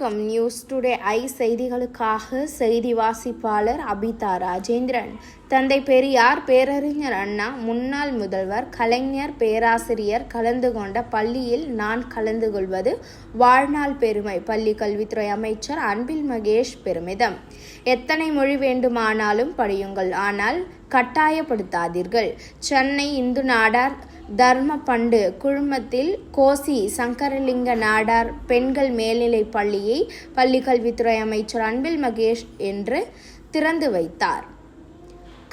வணக்கம். News today I செய்திகளுக்காக செய்தி வாசிப்பாளர் அபிதா ராஜேந்திரன். தந்தை பெரியார் பேரறிஞர் அண்ணா முன்னாள் முதல்வர் கலைஞர் பேராசிரியர் கலந்து கொண்ட பள்ளியில் நான் கலந்து கொள்வது வாழ்நாள் பெருமை. பள்ளி கல்வித்துறை அமைச்சர் அன்பில் மகேஷ் பெருமிதம். எத்தனை மொழி வேண்டுமானாலும் படியுங்கள். ஆனால் கட்டாயப்படுத்தாதீர்கள். சென்னை இந்து நாடார் தர்ம பண்டு குழுமத்தில் கோசி சங்கரலிங்க நாடார் பெண்கள் மேல்நிலை பள்ளியை பள்ளிக்கல்வித்துறை அமைச்சர் அன்பில் மகேஷ் என்று திறந்து வைத்தார்.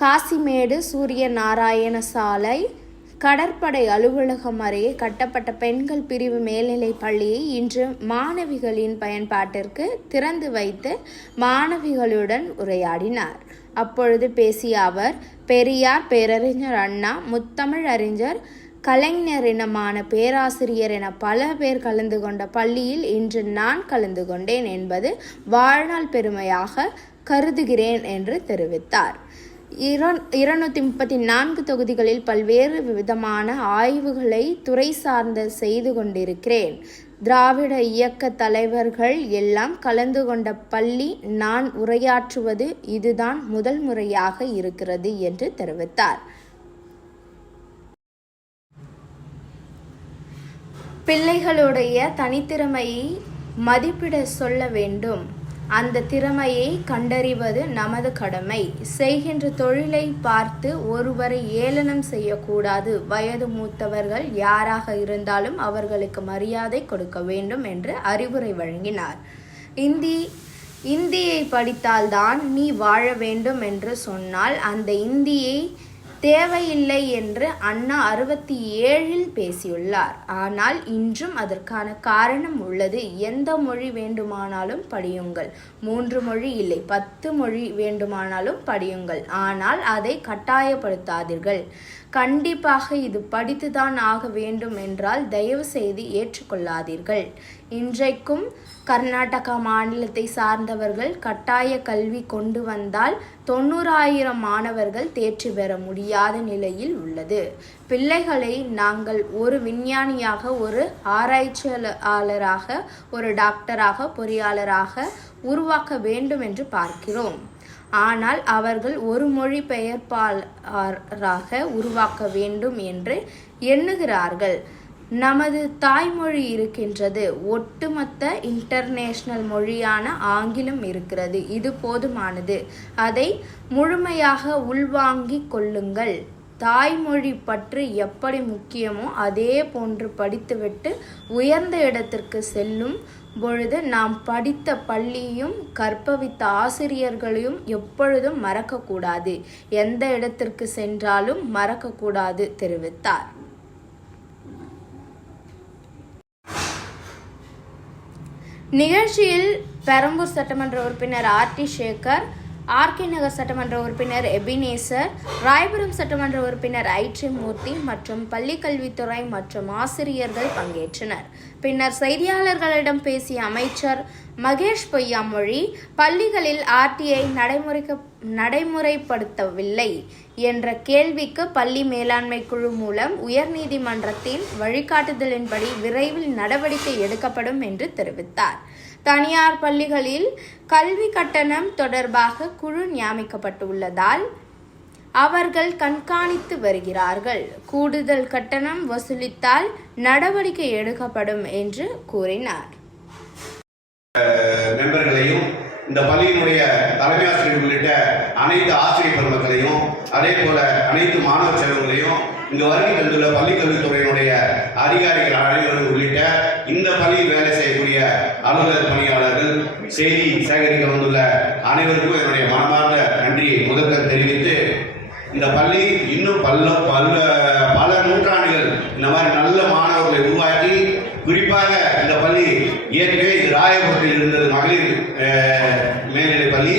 காசிமேடு சூரிய நாராயண சாலை கடற்படை அலுவலகம் அருகே கட்டப்பட்ட பெண்கள் பிரிவு மேல்நிலை பள்ளியை இன்று மாணவிகளின் பயன்பாட்டிற்கு திறந்து வைத்து மாணவிகளுடன் உரையாடினார். அப்பொழுது பேசிய அவர் பெரியார் பேரறிஞர் அண்ணா முத்தமிழ் அறிஞர் கலைஞரினமான பேராசிரியர் என பல பேர் கலந்து கொண்ட பள்ளியில் இன்று நான் கலந்து கொண்டேன் என்பது வாழ்நாள் பெருமையாக கருதுகிறேன் என்று தெரிவித்தார். இருநூத்தி முப்பத்தி நான்கு தொகுதிகளில் பல்வேறு விதமான ஆய்வுகளை துறை சார்ந்த செய்து கொண்டிருக்கிறேன். திராவிட இயக்க தலைவர்கள் எல்லாம் கலந்து கொண்ட பள்ளி நான் உரையாற்றுவது இதுதான் முதல் முறையாக இருக்கிறது என்று தெரிவித்தார். பிள்ளைகளுடைய தனித்திறமையை மதிப்பிட சொல்ல வேண்டும். அந்த திறமையை கண்டறிவது நமது கடமை. செய்கின்ற தொழிலை பார்த்து ஒருவரை ஏளனம் செய்யக்கூடாது. வயது மூத்தவர்கள் யாராக இருந்தாலும் அவர்களுக்கு மரியாதை கொடுக்க வேண்டும் என்று அறிவுரை வழங்கினார். இந்தி இந்தியை படித்தால்தான் நீ வாழ வேண்டும் என்று சொன்னால் அந்த இந்தியை தேவையில்லை என்று அண்ணா அறுபத்தி ஏழில் பேசியுள்ளார். ஆனால் இன்றும் அதற்கான காரணம் உள்ளது. எந்த மொழி வேண்டுமானாலும் படியுங்கள். மூன்று மொழி இல்லை பத்து மொழி வேண்டுமானாலும் படியுங்கள். ஆனால் அதை கட்டாயப்படுத்தாதீர்கள். கண்டிப்பாக இது படித்துதான் ஆக வேண்டும் என்றால் தயவு செய்து ஏற்றுக்கொள்ளாதீர்கள். இன்றைக்கும் கர்நாடகா மாநிலத்தை சார்ந்தவர்கள் கட்டாய கல்வி கொண்டு வந்தால் தொண்ணூறாயிரம் மாணவர்கள் தேர்ச்சி பெற முடியாத நிலையில் உள்ளது. பிள்ளைகளை நாங்கள் ஒரு விஞ்ஞானியாக ஒரு ஆராய்ச்சியாளராக ஒரு டாக்டராக பொறியாளராக உருவாக்க வேண்டும் என்று பார்க்கிறோம். ஆனால் அவர்கள் ஒரு மொழி பெயர்ப்பாளராக உருவாக்க வேண்டும் என்று எண்ணுகிறார்கள். நமது தாய்மொழி இருக்கின்றது. ஒட்டுமொத்த இன்டர்நேஷனல் மொழியான ஆங்கிலம் இருக்கிறது. இது போதுமானது. அதை முழுமையாக உள்வாங்கிக் கொள்ளுங்கள். தாய்மொழி பற்று எப்படி முக்கியமோ அதே போன்று படித்துவிட்டு உயர்ந்த இடத்திற்கு செல்லும் பொழுது நாம் படித்த பள்ளியும் கற்பவித்த ஆசிரியர்களையும் எப்பொழுதும் மறக்கக்கூடாது. எந்த இடத்திற்கு சென்றாலும் மறக்கக்கூடாது தெரிவித்தார். நிகழ்ச்சியில் பெரம்பூர் சட்டமன்ற உறுப்பினர் R D Sekar RK Nagar சட்டமன்ற உறுப்பினர் எபினேசர் ராயபுரம் சட்டமன்ற உறுப்பினர் ஐட்ரி மூர்த்தி மற்றும் பள்ளிக்கல்வித்துறை மற்றும் ஆசிரியர்கள் பங்கேற்றனர். பின்னர் செய்தியாளர்களிடம் பேசிய அமைச்சர் மகேஷ் பொய்யாமொழி பள்ளிகளில் ஆர்டிஐ நடைமுறைக்க நடைமுறைப்படுத்தவில்லை என்ற கேள்விக்கு பள்ளி மேலாண்மை குழு மூலம் உயர்நீதிமன்றத்தின் வழிகாட்டுதலின்படி விரைவில் நடவடிக்கை எடுக்கப்படும் என்று தெரிவித்தார். தனியார் பள்ளிகளில் கல்வி கட்டணம் தொடர்பாக குழு நியமிக்கப்பட்டுள்ளதால் அவர்கள் கண்காணித்து வருகிறார்கள். கூடுதல் கட்டணம் வசூலித்தால் நடவடிக்கை எடுக்கப்படும் என்று கூறினார். மெம்பர்களையும் இந்த பள்ளியினுடைய தலைமை ஆசிரியர் உள்ளிட்ட அனைத்து ஆசிரியர் பெருமக்களையும் அதே போல அனைத்து மாணவ செல்வங்களையும் இங்கு வருகை தந்துள்ள பள்ளிக்கல்வித்துறையினுடைய அதிகாரிகள் அனைவரும் உள்ளிட்ட இந்த பள்ளியில் வேலை செய்யக்கூடிய அலுவலர் பணியாளர்கள் செய்தி சேகரிக்க வந்துள்ள அனைவருக்கும் என்னுடைய மனமார்ந்த நன்றியை முதற்க தெரிவித்து இந்த பள்ளி இன்னும் பல்ல பல்ல பல நூற்றாண்டுகள் இந்த மாதிரி நல்ல மாணவர்களை உருவாக்கி குறிப்பாக இந்த பள்ளி ஏற்கனவே இது ராயபுரத்தில் இருந்தது மகளிர் மேல்நிலை பள்ளி.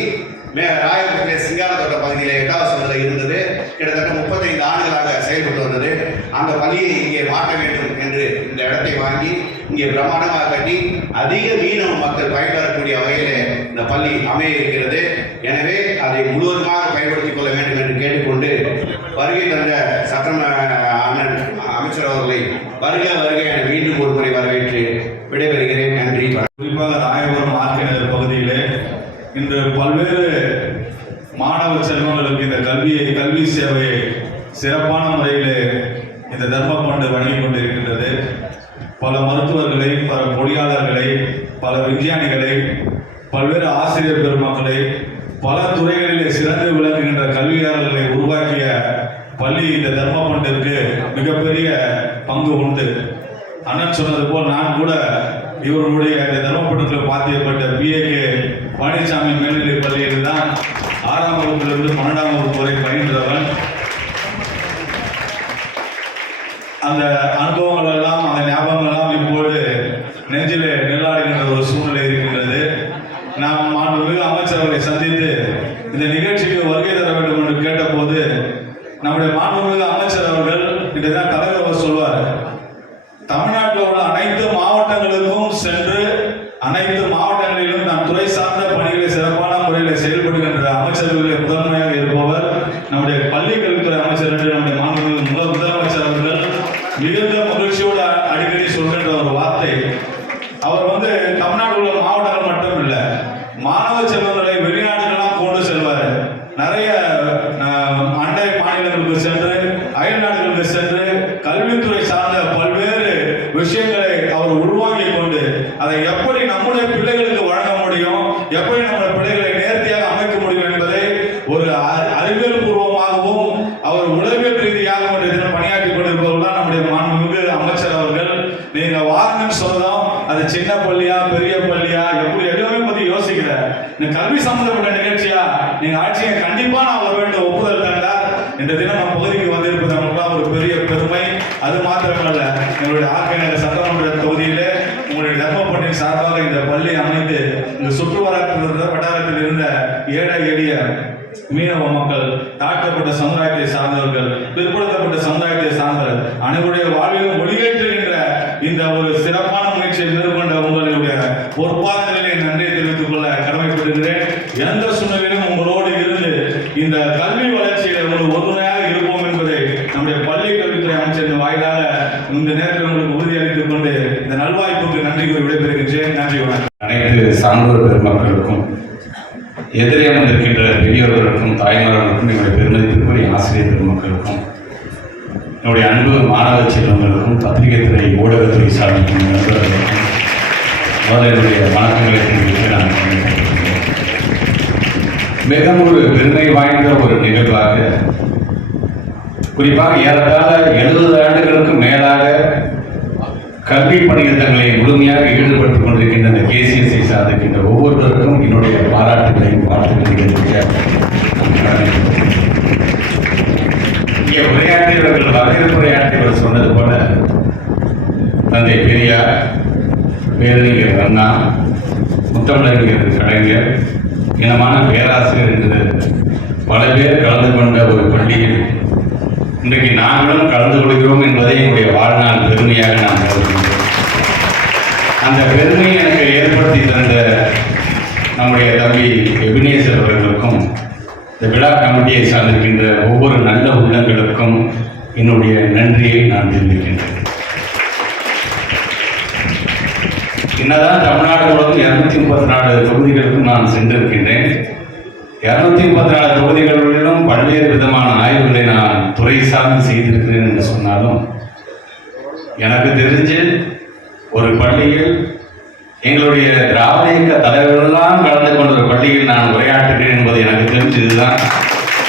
மே ராயபுரத்திலே சிங்காரத்தோட்ட பகுதியில் எட்டாவது பள்ளியை இங்கே மாற்ற வேண்டும் என்று இந்த இடத்தை வாங்கி இங்கே பிரம்மாண்டமாக கட்டி அதிக மீனவ மக்கள் பயன்பெறக்கூடிய வகையில் இந்த பள்ளி அமைய இருக்கிறது எனவே அதை முழுவதுமாக பயன்படுத்திக் கொள்ள வேண்டும் என்று கேட்டுக்கொண்டு வருகை தந்த சட்டம் அண்ணன் அமைச்சர் அவர்களை வருக வருக மீண்டும் ஒரு முறை வரவேற்று விடைபெறுகிறேன். நன்றி குறிப்பாக ராயபுரம் ஆற்றினர் பகுதியிலே இன்று பல்வேறு மாணவ செல்வங்களுக்கு இந்த கல்வியை கல்வி சேவையை சிறப்பான முறையில் இந்த தர்மம் கொண்டு வழங்கிக் கொண்டிருக்கின்றது. பல மருத்துவர்களை பல பொறியாளர்களை பல விஞ்ஞானிகளை பல்வேறு ஆசிரியர் பெருமக்களை பல துறைகளிலே சிறந்து விளங்குகின்ற கல்வியாளர்களை உருவாக்கிய பள்ளி இந்த தர்ம பண்டிற்கு மிகப்பெரிய பங்கு உண்டு. அண்ணன் சொன்னது போல் நான் கூட இவர்களுடைய இந்த தர்மபுரத்தில் பாத்தியப்பட்ட பிஏகே பழனிசாமி மேல்நிலைப் பள்ளியில் தான் ஆறாம் வகுப்பிலிருந்து பன்னெண்டாம் வகுப்பு வரை பயின்றவன். அந்த அனுபவங்கள் எல்லாம் அந்த ஞாபகங்கள் எல்லாம் இப்போது நெஞ்சிலே நிலாடுகின்ற ஒரு சூழ்நிலை இருக்கின்றது. நாம் மாண்புமிகு அமைச்சர்களை சந்தித்து இந்த நிகழ்ச்சி வந்து தமிழ்நாட்டில் உள்ள மாவட்டங்கள் மட்டும் இல்லை மாணவ செல்வங்களை வெளிநாடுகள்லாம் கொண்டு செல்வார் நிறைய அஹ், அண்டை மாநிலங்களுக்கு சென்று அயல் நாடுகளுக்கு சென்று கல்வித்துறை சார்ந்த பல்வேறு விஷயங்களை அவர் உள்வாங்கிக் கொண்டு அதை எப்படி நம்முடைய பிள்ளைகளுக்கு வழங்க முடியும் எப்படி நம்முடைய பிள்ளைகளை நேர்த்தியாக அமைக்க முடியும் என்பதை ஒரு அ- அறிவியல் பூர்வமாகவும் அவர் உளவியல் ரீதியாகவும் இன்றைய தினம் பணியாற்றி கொண்டிருப்பவர்கள் தான் நம்முடைய மாண்புமிகு அமைச்சர் அவர்கள் நீங்க வாங்கன்னு சொன்னதும் அது சின்ன பள்ளியா பெரிய பள்ளியா எப்படி எதுவுமே பத்தி யோசிக்கல இந்த கல்வி சம்பந்தப்பட்ட நிகழ்ச்சியா நீங்க ஆட்சியை கண்டிப்பா நான் வர வேண்டும் ஒப்புதல் தந்தார். இந்த தினம் நம் பகுதிக்கு வந்திருப்பது நமக்குலாம் ஒரு பெரிய பெருமை. அது மாத்திரமல்ல எங்களுடைய ஆர்கனக சட்டமன்ற தொகுதியிலே உங்களுடைய தர்மப்பட்டின் சார்பாக இந்த பள்ளி அமைந்து இந்த சுற்று வட்டாரத்தில் வட்டாரத்தில் இருந்த ஏழை எளிய மீனவ மக்கள் தாழ்த்தப்பட்ட சமுதாயத்தை சார்ந்தவர்கள் பிற்படுத்தப்பட்ட சமுதாயத்தை சார்ந்தவர்கள் அனைவருடைய வாழ்விலும் ஒளியேற்று இந்த ஒரு சிறப்பான முயற்சியை மேற்கொண்ட உங்களுடைய பொறுப்பாளர்களை நன்றியை தெரிவித்துக் கொள்ள கடமைப்படுகிறேன் எந்த சூழ்நிலையிலும் உங்களோடு இருந்து இந்த கல்வி வளர்ச்சியில் உங்களுக்கு உறுதுணையாக இருப்போம் என்பதை நம்முடைய பள்ளி கல்வித்துறை அமைச்சரின் வாயிலாக இந்த நேரத்தில் உங்களுக்கு உறுதியளித்துக் கொண்டு இந்த நல்வாய்ப்புக்கு நன்றி கூறி விடைபெறுகின்றேன். நன்றி வணக்கம். அனைத்து சான்றோர் பெருமக்களுக்கும் எதிரே வந்திருக்கின்ற பெரியவர்களுக்கும் தாய்மார்களுக்கும் என்னுடைய பெருமதிப்பிற்குரிய ஆசிரியர் பெருமக்களுக்கும் என்னுடைய அன்பு மாணவ செல்வங்களுக்கும் பத்திரிகை துறை ஊடகத்துறை சார்ந்த நண்பர்களுக்கும் முதல்ல என்னுடைய வணக்கங்களை தெரிவித்து நான் மிகவும் ஒரு பெருமை வாய்ந்த ஒரு நிகழ்வாக குறிப்பாக ஏறத்தாழ எழுபது ஆண்டுகளுக்கு மேலாக கல்வி பணியில் தங்களை முழுமையாக ஈடுபட்டுக் கொண்டிருக்கின்ற இந்த கேசிஎஸ்ஐ சாதிக்கின்ற ஒவ்வொருவருக்கும் என்னுடைய பாராட்டுகளையும் வாழ்த்துக்களையும் இங்கே உரையாற்றியவர்கள் வரவேற்பு உரையாற்றியவர் சொன்னது போல தந்தை பெரியார் பேரறிஞர் அண்ணா முத்தமிழறிஞர் கலைஞர் இனமான பேராசிரியர் என்று பல பேர் கலந்து கொண்ட ஒரு பள்ளியில் இன்றைக்கு நாங்களும் கலந்து கொள்கிறோம் என்பதை என்னுடைய வாழ்நாள் பெருமையாக நான் கருதுகிறேன் அந்த பெருமையை எனக்கு ஏற்படுத்தி தந்த நம்முடைய தம்பி எபினேசர் அவர்களுக்கும் இந்த விழா கமிட்டியை சார்ந்திருக்கின்ற ஒவ்வொரு நல்ல உள்ளங்களுக்கும் என்னுடைய நன்றியை நான் தெரிவிக்கின்றேன். என்னதான் தமிழ்நாடு முழுவதும் இரநூத்தி முப்பத்தி நாலு தொகுதிகளுக்கும் நான் சென்றிருக்கின்றேன். இருநூத்தி முப்பத்தி நாலு தொகுதிகளிலும் பல்வேறு விதமான ஆய்வுகளை நான் துறை சார்ந்து செய்திருக்கிறேன் என்று சொன்னாலும் எனக்கு தெரிஞ்சு ஒரு பள்ளியில் எங்களுடைய திராவிட இயக்க தலைவர்களெல்லாம் கலந்து கொண்ட ஒரு பள்ளியில் நான் உரையாற்றுகிறேன் என்பது எனக்கு தெரிஞ்சு இதுதான்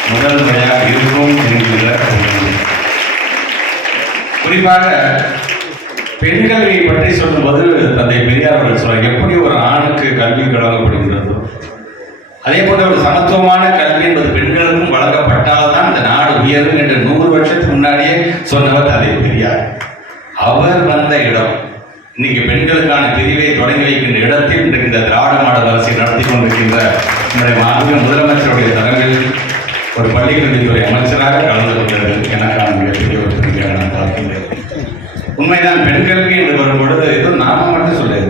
முதல் முறையாக இருக்கும் என்கிற குறிப்பாக பெண் கல்வியை பற்றி சொல்லும்போது தந்தை பெரியார் அவர்கள் சொல்றார் எப்படி ஒரு ஆணுக்கு கல்வி வழங்கப்படுகின்றதோ அதே போல ஒரு சமத்துவமான கல்வி என்பது பெண்களுக்கும் வழங்கப்பட்டால்தான் இந்த நாடு உயரும் என்று நூறு வருஷத்துக்கு முன்னாடியே சொன்னவர் தந்தை பெரியார். அவர் வந்த இடம் இன்னைக்கு பெண்களுக்கான பிரிவை தொடங்கி வைக்கின்ற இடத்தில் இன்றைக்கு இந்த திராவிட மாடல் அரசை நடத்தி கொண்டிருக்கின்ற நம்முடைய மாநில முதலமைச்சருடைய தலைமையில் ஒரு பள்ளிக்கல்வித்துறை அமைச்சராக கலந்து கொண்டது எனக்கான மிகப்பெரிய ஒரு நான் பார்க்கின்றேன். உண்மைதான் பெண் கல்வி என்று வரும் பொழுது இது நாம மட்டும் சொல்லுது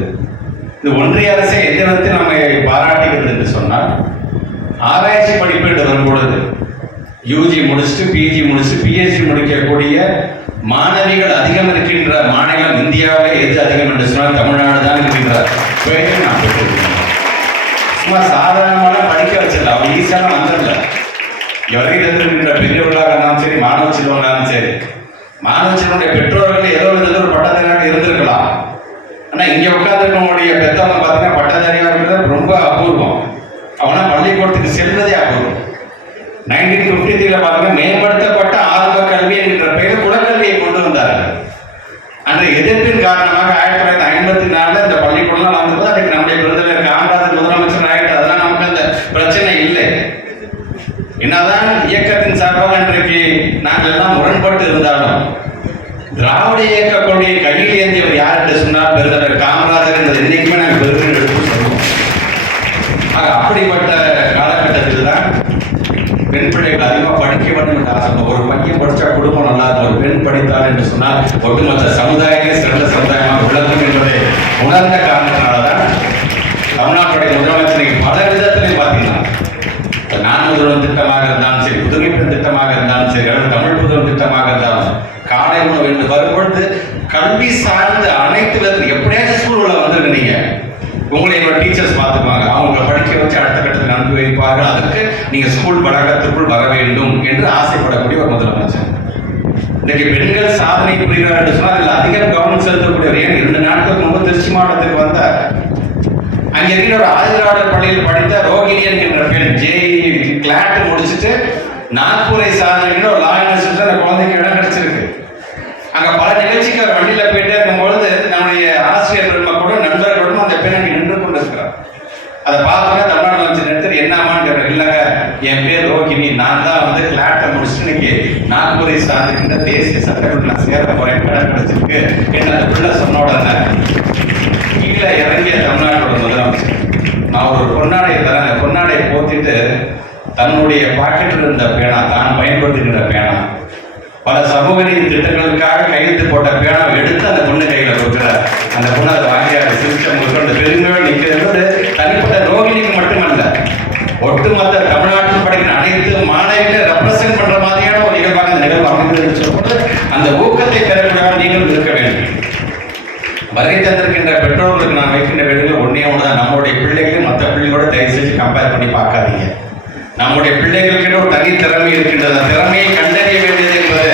இது ஒன்றிய அரசே எந்த விதத்தில் நம்மை பாராட்டுகிறது என்று சொன்னால் ஆராய்ச்சி படிப்பு என்று வரும் பொழுது யூஜி முடிச்சுட்டு பிஜி முடிச்சு பிஹெச்டி முடிக்கக்கூடிய மாணவிகள் அதிகம் இருக்கின்ற மாநிலம் இந்தியாவில் எது அதிகம் என்று சொன்னால் தமிழ்நாடு தான் இருக்கின்ற நான் சும்மா சாதாரணமான படிக்க வச்சிடல அவன் ஈஸியான வந்துடல. எவரையும் தந்திருக்கின்ற பெரியவர்களாக இருந்தாலும் சரி மாணவ செல்வங்களாலும் சரி மாணவ செல்வனுடைய பெற்றோர்கள் ஏதோ விதத்தில் ஒரு பட்டதாரியாக இருந்திருக்கலாம். ஆனால் இங்கே உட்காந்துருக்கவங்களுடைய பெத்தவங்க பார்த்தீங்கன்னா பட்டதாரியாக இருக்கிறது ரொம்ப அபூர்வம். அவனா பள்ளிக்கூடத்துக்கு செல்வதே அபூர்வம். நைன்டீன் ஃபிஃப்டி த்ரீல பாருங்க மேம்படுத்தப்பட்ட ஆரம்ப கல்வி என்கின்ற பெயர் குலக்கல்வியை கொண்டு வந்தார்கள். அந்த எதிர்ப்பின் காரணமாக ஆயிரத்தி தொள்ளாயிரத்தி ஐம்பத்தி நாலு இந்த பள்ளிக்கூடம்லாம் வந்தபோது அதுக்கு நம்முடைய விருதுல காமராஜர் முதலமைச்சர் ஆகிட்டு அதெல்லாம் நமக்கு அந்த பிரச்சனை இல்லை என்னதான் இயக்கத்தின் சார்பாக இன்றைக்கு நாங்கள் எல்லாம் முரண்பட்டு இருந்தாலும் திராவிட இயக்க கொள்கையை கையில் ஏந்தியவர் யார் என்று சொன்னால் பெருந்தலைவர் காமராஜர் என்பது என்னைக்குமே நாங்கள் பெருமை எடுத்து சொல்லுவோம் ஆக அப்படிப்பட்ட காலகட்டத்தில் தான் பெண் பிள்ளைகள் அதிகமாக படிக்க வேண்டும் ஒரு பையன் படிச்சா குடும்பம் நல்லா இருக்கும். ஒரு பெண் படித்தார் என்று சொன்னால் ஒட்டுமொத்த சமுதாயமே சிறந்த சமுதாயமாக விளக்கும் என்பதை உணர்ந்த காரணத்தினால தான் தமிழ்நாட்டுடைய முதலமைச்சரை பல விதத்திலே பார்த்தீங்கன்னா நான் முதல்வன் திட்டமாக இருந்தாலும் சரி புதுமை பெண் திட்டமாக இருந்தாலும் சரி அல்லது தமிழ் புதுவன் திட்டமாக இருந்தாலும் காலை உணவு என்று வரும்பொழுது கல்வி சார்ந்த அனைத்து விதத்தில் எப்படியாச்சும் ஸ்கூல் உள்ள வந்துருங்க உங்களை என்னோட டீச்சர்ஸ் பார்த்துப்பாங்க. அவங்க படிக்க வச்சு அடுத்த கட்டத்தில் அனுப்பி வைப்பார்கள். அதுக்கு நீங்க ஸ்கூல் வளாகத்திற்குள் வர வேண்டும் என்று ஆசைப்படக்கூடிய ஒரு முதலமைச்சர். இன்னைக்கு பெண்கள் சாதனை புரிகிறார் என்று சொன்னால் அதில் அதிகம் கவனம் செலுத்தக்கூடியவர் ஏன் இரண்டு நாட்களுக்கு முன்பு திருச்சி மாவட்டத்துக்கு வந்தார் அங்க இருக்கிற ஒரு ஆதிராடர் பள்ளியில் படித்த ரோகிணி என்கின்ற பெண் ஜே கிளாட் முடிச்சுட்டு நாக்பூரை சாதனை ஒரு லா யூனிவர்சிட்டியில் அந்த குழந்தைக்கு இடம் கிடைச்சிருக்கு அங்க பல நிகழ்ச்சிக்கு அவர் வண்டியில போயிட்டே இருக்கும்பொழுது நம்முடைய ஆசிரியர் பெருமக்களோடும் நண்பர்களோடும் அந்த பெண் அங்கே நின்று கொண்டிருக்கிறார் அதை பார்த்தோன்னே தமிழ்நாடு வந்து நிறுத்தி என்னமான்னு கேட்டேன் இல்லைங்க என் பேர் ரோகிணி நான் தான் வந்து கிளாட்டை முடிச்சுட்டு இன்னைக்கு நாக்பூரை சார்ந்திருக்கின்ற தேசிய சட்டமன்ற நான் சேர போறேன் இடம் கிடைச்சிருக்கு என்ன அந்த பிள்ளை சொன்ன உடனே கீழே இறங்கிய தமிழ்நாட்டோட முதலமைச்சர். நான் ஒரு பொன்னாடையை தரேன். அந்த பொன்னாடையை போத்திட்டு தன்னுடைய பாக்கெட்டில் இருந்த பேனா தான் பயன்படுத்துகின்ற பேனா பல சமூக நீதி திட்டங்களுக்காக கையெழுத்து போட்ட பேனாவை எடுத்து அந்த பொண்ணு கையில் கொடுக்குறார். அந்த பொண்ணு அதை வாங்கி அதை சிரிச்ச முழுக்க அந்த பெருமையோடு நிற்கிறது தனிப்பட்ட ரோகிணிக்கு மட்டுமல்ல ஒட்டுமொத்த தமிழ்நாட்டில் படிக்கிற அனைத்து மாணவிகளை ரெப்ரசென்ட் பண்ற மாதிரியான ஒரு நிகழ்வாக அந்த நிகழ்வு அமைந்தது சொல்லும்போது அந்த ஊக்கத்தை பெறக்கூடிய நீங்கள் இருக்க வேண்டும் வருகை தந்திருக்கின்ற பெற்றோர்களுக்கு நான் வைக்கின்ற வேண்டுகோள் ஒன்றே ஒன்று தான் நம்மளுடைய பிள்ளைகளையும் மற்ற பிள்ளைகளோட தயவு செஞ்சு கம்பேர் பண்ணி பார்க்காதீங்க நம்முடைய பிள்ளைகளுக்கு ஒரு இருக்கின்றது திறமையை கண்டறிய வேண்டியது என்பது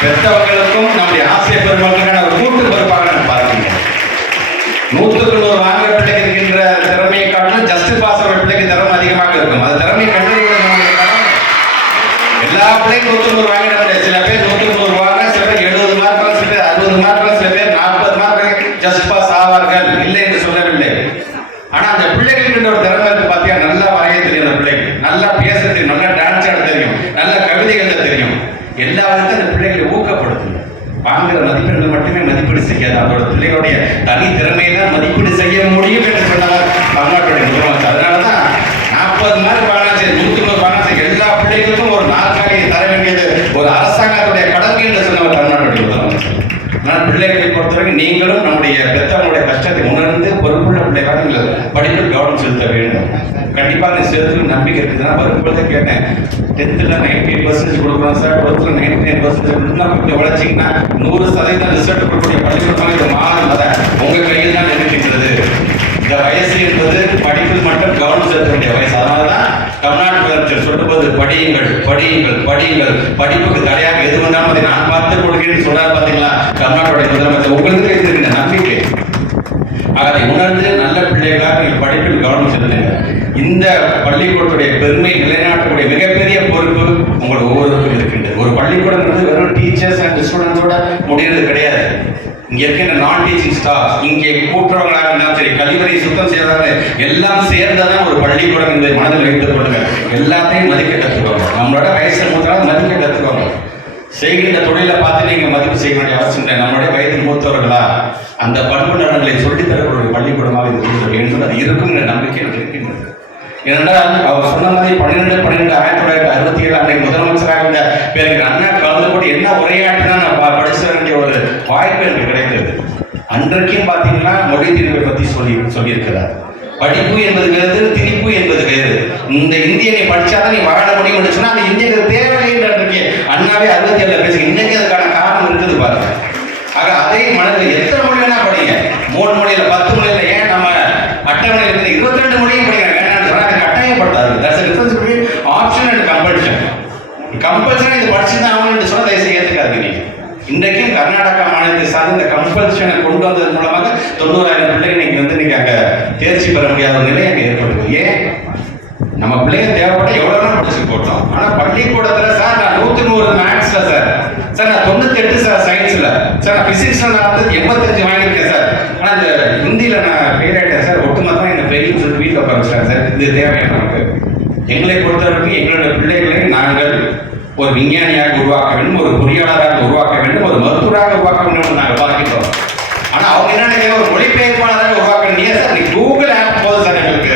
பெற்றவர்களுக்கும் நம்முடைய ஆசிரியர் பெருமக்களுக்கான ஒரு கூட்டு பொறுப்பாக நான் பார்க்கிறீங்க நூற்றுக்கு நூறு வாங்குற பிள்ளைக்கு இருக்கின்ற திறமையை காட்டிலும் ஜஸ்ட் பாஸ் ஆகிற பிள்ளைக்கு திறமை அதிகமாக இருக்கும் அந்த திறமையை கண்டறிவது நம்முடைய கடமை. எல்லா பிள்ளையும் நூற்று நூறு வாங்கிட முடியாது சில பேர் நூற்று நூறு வாங்க சில பேர் எழுபது மார்க் சில பேர் அறுபது மார்க் சில பேர் நாற்பது மார்க் ஜஸ்ட் பாஸ் ஆவார்கள் இல்லை என்று சொல்லவில்லை ஆனா அந்த பிள்ளைகளுக்கு ஒரு திறமை இருக்கு பாத்தியா நல்லா வரைய தெரியும் அந்த பிள்ளைக்கு நல்லா பேச தெரியும் நல்லா டான்ஸ் ஆட தெரியும் நல்ல கவிதை எழுத தெரியும் எல்லா விதத்தையும் அந்த பிள்ளைகளை ஊக்கப்படுத்தும் வாங்குற மட்டுமே மதிப்பீடு செய்யாது. அதோட பிள்ளைகளுடைய தனி திறமையை தான் மதிப்பீடு செய்ய முடியும் என்று சொன்னார் தமிழ்நாட்டுடைய முதலமைச்சர். அதனாலதான் நாற்பது மார்க் பாலாஜி சரி நூத்தி நூறு எல்லா பிள்ளைகளுக்கும் ஒரு நாற்காலியை தர வேண்டியது ஒரு அரசாங்கத்துடைய கடமை என்று சொன்னவர் தமிழ்நாட்டுடைய முதலமைச்சர். ஆனால் பிள்ளைகளை பொறுத்தவரைக்கும் நீங்களும் நம்முடைய பெற்றவங்களுடைய கஷ்டத்தை உணர்ந்து பொறுப்புள்ள பிள்ளைகளாக நீங்கள் படிப்பில் கவனம் செலுத்த வேண்டும். கண்டிப்பாக நீ செலுத்தும் நம்பிக்கை இருக்குதுன்னா நான் கேட்டேன். டென்த்தில் நைன்டி எயிட் பர்சன்டேஜ் கொடுக்குறோம் சார் டுவெல்த்தில் நைன்டி நைன் பர்சன்டேஜ் இன்னும் கொஞ்சம் உழைச்சிங்கன்னா நூறு சதவீதம் ரிசல்ட் கொடுக்கக்கூடிய பள்ளிக்கூடமாக இது மாறும் உங்கள் கையில் தான் இருக்கின்றது இந்த வயசு என்பது படிப்பில் மட்டும் கவனம் செலுத்த வேண்டிய வயசு. அதனால தான் தமிழ்நாட்டு முதலமைச்சர் சொல்லும்போது படியுங்கள் படியுங்கள் படியுங்கள். படிப்புக்கு தடையாக எது வந்தாலும் அதை நான் பார்த்து கொடுக்கிறேன்னு சொன்னார் பார்த்தீங்களா தமிழ்நாட்டுடைய முதலமைச்சர். உங்களுக்கு இருக்கின்ற நம்பிக்கை. அதை உணர்ந்து நல்ல பிள்ளைகளாக நீங்கள் படிப்பில் கவனம் செலுத்துங்க இந்த பள்ளிக்கூடத்துடைய பெருமை நிலைநாட்டக்கூடிய மிகப்பெரிய பொறுப்பு உங்கள் ஒவ்வொருவருக்கும் இருக்கின்றது. ஒரு பள்ளிக்கூடம் வந்து வெறும் டீச்சர்ஸ் அண்ட் ஸ்டூடெண்ட்ஸோட முடிகிறது கிடையாது. இங்க இருக்கின்ற நான் டீச்சிங் ஸ்டாஃப் இங்கே கூட்டுறவங்களாக இருந்தாலும் சரி கழிவறை சுத்தம் செய்யறாங்க எல்லாம் சேர்ந்ததான் ஒரு பள்ளிக்கூடம் என்பதை மனதில் வைத்துக் கொள்ளுங்க எல்லாத்தையும் மதிக்க கற்றுக்கோங்க நம்மளோட வயசு மூத்தவங்க மதிக்க கற்றுக்கோங்க செய்கின்ற தொழிலை பார்த்து நீங்க மதிப்பு செய்ய வேண்டிய அவசியம் இல்லை. நம்மளுடைய வயதில் மூத்தவர்களா அந்த பண்பு நலன்களை சொல்லித் தரக்கூடிய பள்ளிக்கூடமாக இது இருக்க வேண்டும் அது இருக்கும் நம்பிக்கை எனக்கு இருக்கின்றது. ஏனென்றால் அவர் சொன்ன மாதிரி பன்னிரெண்டு பன்னிரெண்டு ஆயிரத்தி தொள்ளாயிரத்தி அறுபத்தி ஏழு அன்றைக்கு முதலமைச்சராக இருந்த பேருக்கு அண்ணா கலந்து கொண்டு என்ன உரையாற்றினா நான் படிச்ச வேண்டிய ஒரு வாய்ப்பு எனக்கு கிடைத்தது. அன்றைக்கும் பார்த்தீங்கன்னா மொழி திணிப்பை பற்றி சொல்லி சொல்லியிருக்கிறார். படிப்பு என்பது வேறு திணிப்பு என்பது வேறு. இந்த இந்தியனை நீ படிச்சாதான் நீ வாழ முடியும் அந்த இந்தியனுக்கு தேவையில்லை அண்ணாவே அறுபத்தி ஏழுல பேசுங்க. இன்னைக்கு அதுக்கான காரணம் இருக்குது பாருங்க. ஆக அதே மனதில் எத்தனை மொழி வேணா படிங்க. மூணு மொழியில பத்து மொழியில ஏன் நம்ம அட்டவணை இருக்குது இருபத்தி ரெண்டு மொழியும் படிக்கிற வேணாம்னு சொன்னா அதுக்கு கட்டாயப்படுத்தாது. ஆப்ஷன் அண்ட் கம்பல்ஷன் கம்பல்ஷனா இது படிச்சுதான் ஆகணும்னு சொன்னா தயவுசெய்து ஏற்றுக்காதீங்க நீங்க. இன்றைக்கும் கர்நாடகா மாநிலத்தை சார்ந்த இந்த கம்பல்ஷனை கொண்டு வந்தது மூலமாக தொண்ணூறாயிரம் பிள்ளைங்க இன்னைக்கு வந்து இன்னைக்கு அங்கே தேர்ச்சி பெற முடியாத ஒரு நிலை அங்கே ஏற்படுது. ஏன்? நம்ம பிள்ளைங்க தேவைப்பட எவ்வளோ படிச்சு போட்டோம். ஆனால் பள்ளிக்கூடத்தில் சார் ஒரு மேக்ஸ்ல சார் சார் நான் தொண்ணூத்தி எட்டு சார் சயின்ஸ்ல சார் நான் பிசிக்ஸ்ல நான் வந்து எண்பத்தஞ்சு வாங்கியிருக்கேன் சார் ஆனா இந்த ஹிந்தியில நான் ஃபெயில் ஆயிட்டேன் சார் ஒட்டுமொத்தமா எனக்கு ஃபெயில் சொல்லி வீட்டில் உட்கார சார் இது தேவையா நமக்கு எங்களை பொறுத்தவரைக்கும் எங்களுடைய பிள்ளைகளை நாங்கள் ஒரு விஞ்ஞானியாக உருவாக்க வேண்டும் ஒரு பொறியாளராக உருவாக்க வேண்டும் ஒரு மருத்துவராக உருவாக்க வேண்டும் நாங்கள் பார்க்கிறோம் ஆனா அவங்க என்ன ஒரு மொழிபெயர்ப்பாளராக உருவாக்க வேண்டிய சார் நீ கூகுள் ஆப் போதும் சார் எங்களுக்கு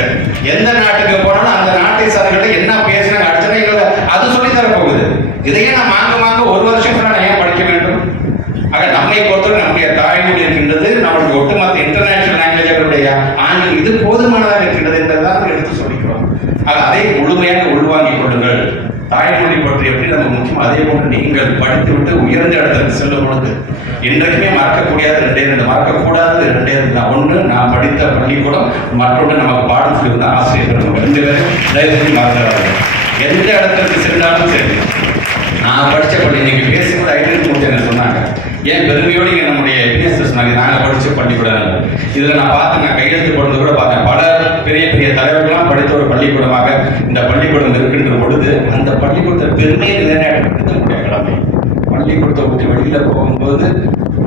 எந்த நாட்டுக்கு போனாலும் அந்த நாட்டை சார்கிட்ட என்ன பேசுனாங்க அடுத்த எங்களுக்கு அது சொல்லி தர போகுது இதையே நான் மாங்க மாங்க ஒரு வருஷம் கூட நான் ஏன் படிக்க வேண்டும் ஆக நம்மை பொறுத்தவரை நம்முடைய தாய்மொழி இருக்கின்றது நம்மளுடைய ஒட்டுமொத்த இன்டர்நேஷனல் லாங்குவேஜர்களுடைய ஆங்கிலம் இது போதுமானதாக இருக்கின்றது என்றதான் எடுத்து சொல்லிக்கிறோம் ஆக அதை முழுமையாக உள்வாங்கிக் கொள்ளுங்கள் தாய்மொழி பற்றி எப்படி நம்ம முக்கியம் அதே போன்று நீங்கள் படித்து விட்டு உயர்ந்த இடத்துக்கு செல்லும் பொழுது இன்றைக்குமே மறக்கக்கூடியது ரெண்டே ரெண்டு மறக்கக்கூடாது ரெண்டே ரெண்டு. ஒன்று நான் படித்த பள்ளிக்கூடம் மற்றொன்று நமக்கு பாடம் சொல்லியிருந்த ஆசிரியர்கள் ரெண்டு பேரும் தயவு செஞ்சு மறந்துடாதீங்க. எந்த இடத்துக்கு சென்றாலும் சரி. நான் படித்த பள்ளி நீங்கள் பேசும்போது ஐநூற்றி நூற்றி என்ன சொன்னாங்க? ஏன் பெருமையோடு இங்கே நம்முடைய பிஎஸ்எஸ் நாங்கள் நாங்கள் படித்து பள்ளிக்கூடம் இதில் நான் பார்த்தேன் நான் கையெழுத்து போடுறது கூட பார்த்தேன். பல பெரிய பெரிய தலைவர்கள்லாம் படித்த ஒரு பள்ளிக்கூடமாக இந்த பள்ளிக்கூடம் இருக்கின்ற பொழுது அந்த பள்ளிக்கூடத்தை பெருமையை நிலைநாட்டுறது நம்முடைய கடமை பள்ளிக்கூடத்தை விட்டு வெளியில் போகும்போது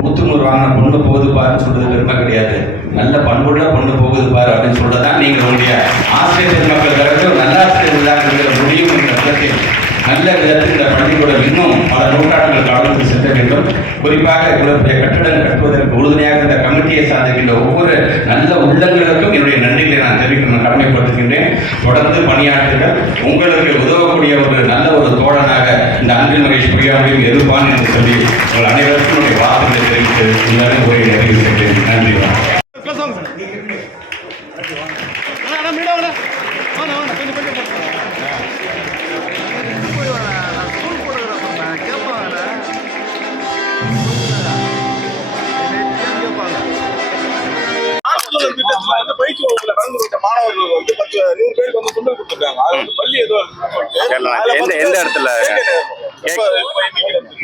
நூற்றி நூறு வாங்கின பொண்ணு போகுது பாருன்னு சொல்றது பெருமை கிடையாது. நல்ல பண்புள்ள பொண்ணு போகுது பாரு அப்படின்னு சொல்றதுதான் நீங்கள் உங்களுடைய ஆசிரியர் மக்கள் தரத்தில் ஒரு நல்ல ஆசிரியர் உள்ளாங்கிற முடியும் என்ற நல்ல விதத்தில் இந்த பள்ளிக்கூடம் இன்னும் பல நூற்றாண்டுகள் காலத்தில் செல்ல வேண்டும் குறிப்பாக இவ்வளவு கட்டடம் கட்டுவதற்கு உறுதுணையாக இந்த கமிட்டியை சார்ந்திருக்கின்ற ஒவ்வொரு நல்ல உள்ளங்களுக்கும் என்னுடைய நன்றிகளை நான் தெரிவிக்க கடமைப்படுத்துகின்றேன் தொடர்ந்து பணியாற்றுங்கள் உங்களுக்கு உதவக்கூடிய ஒரு நல்ல ஒரு தோழனாக இந்த அன்பில் மகேஷ் பிரியாவையும் எதிர்ப்பான் என்று சொல்லி உங்கள் அனைவருக்கும் என்னுடைய வார்த்தைகளை தெரிவித்து இந்த உரையை நிறைவு செய்கிறேன். நன்றி தெரியல. எந்த எந்த இடத்துல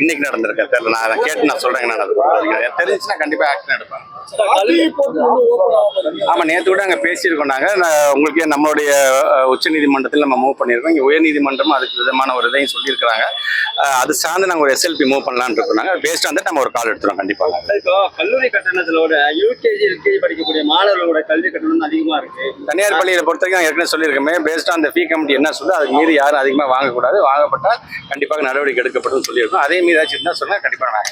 இன்னைக்கு நடந்திருக்கு தெரியல நான் கேட்டு நான் சொல்றேங்க நான் அது எனக்கு தெரிஞ்சுச்சுன்னா கண்டிப்பா ஆக்ஷன் எடுப்பேன். ஆமா நேத்து கூட அங்க பேசியிருக்கோம் நாங்க. நான் உங்களுக்கு நம்மளுடைய உச்ச நீதிமன்றத்தில் நம்ம மூவ் பண்ணியிருக்கோம். இங்க உயர் நீதிமன்றம் அதுக்கு விதமான ஒரு இதையும் சொல்லியிருக்கிறாங்க. அது சார்ந்து நாங்க ஒரு எஸ்எல்பி மூவ் பண்ணலாம்னு இருக்கோம் நாங்க. பேஸ்ட் வந்து நம்ம ஒரு கால் எடுத்துறோம் கண்டிப்பா. இப்போ கல்லூரி கட்டணத்திலோட யூகேஜி எல்கேஜி படிக்கக்கூடிய மாணவர்களோட கல்வி கட்டணம் அதிகமா இருக்கு. தனியார் பள்ளியை பொறுத்த வரைக்கும் ஏற்கனவே சொல்லியிருக்கோமே. பேஸ்ட் அந்த ஃபீ கமிட்டி என்ன சொல்லுது அதுக்கு மீறி யாரும் அதிகமாக வாங்கக்கூடாது. வாங்கப்பட்டால் கண்டிப்பாக நடவடிக்கை எடுக்கப்படும் சொல்லியிருக்கோம். அதே மீறி ஏதாச்சும் இருந்தால் சொன்னால் கண்டிப்பாக நான்